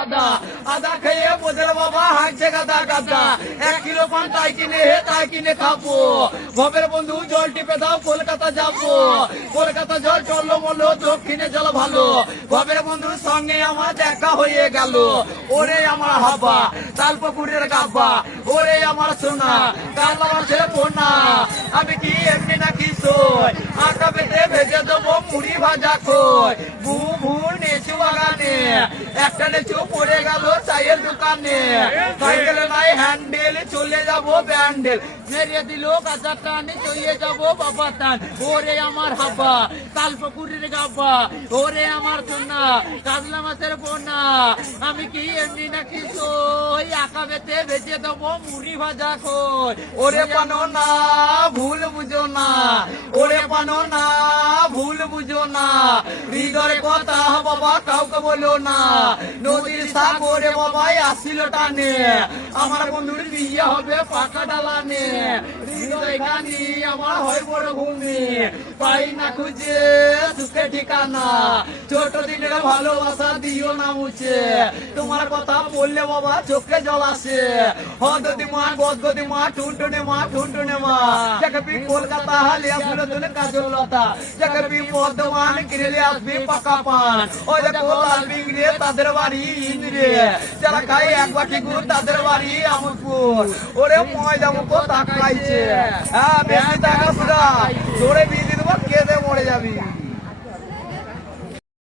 আদা আদা খেয়ে বোঝের বাবা হাঁকছে গাদা গাদা 1 কিলো পান তাই কিনে খাবো ভবের বন্ধু জল টিপে দাও কলকাতা যাবো কলকাতা জল চললো বললো দক্ষিণে জল ভালো ভবের বন্ধুর সঙ্গে আমার দেখা হয়ে গেল ওরে আমার হাবা তালপুকুরের গাব্বা ওরে আমার সোনা কাল আমার ছেলে পোনা আমি কি এমনি নাকি সই আটা পেতে ভেজে দেবো মুড়ি ভাজা খই ভু ভু নেচু বাগানে একটা নেচু পড়ে গেল চায়ের দোকানে সাইকেলে নাই হ্যান্ডেল চলে যাবো ব্যান্ডেল মেরিয়ে দিল কাঁচা টানে চলে যাবো বাবা টান ওরে আমার হাবা তালপুকুরের গাব্বা ওরে আমার সোনা কাজলা মাছের পোনা আমি কি এমনি নাকি সই আঁকা বেতে ভেজে দেবো মুড়ি ভাজা খই ওরে পানো না ভুল বুঝো না ওরে পানো না ভুল বুঝো না হৃদয়ের কথা বাবা কাউকে বলো না নদীর সাগরে বাবা আসিল টানে আমার বন্ধুর বিয়ে হবে পাকা ডালানে হৃদয় গানি আমার হয় বড় ঘুমি পাই না খুঁজে সুখে ঠিকানা ছোট দিনের ভালোবাসা দিও না মুছে তোমার কথা বললে বাবা চোখে জল আসে হদি মা গদগদি মা টুনটুনে মা যাকে কলকাতা হালে আসলে তুলে কাজল লতা যাকে বর্ধমান কিনলে আসবি পাকা পান ওই দেখো লাল বিগড়ে তাদের বাড়ি ইন্দ্রে যারা খায় এক বাটি গুড় তাদের বাড়ি আমরপুর ওরে ময়দা মুখো তাকাইছে হ্যাঁ বেশি টাকা পুরা তোরে বিয়ে দিয়ে দেবো কেঁদে মরে যাবি।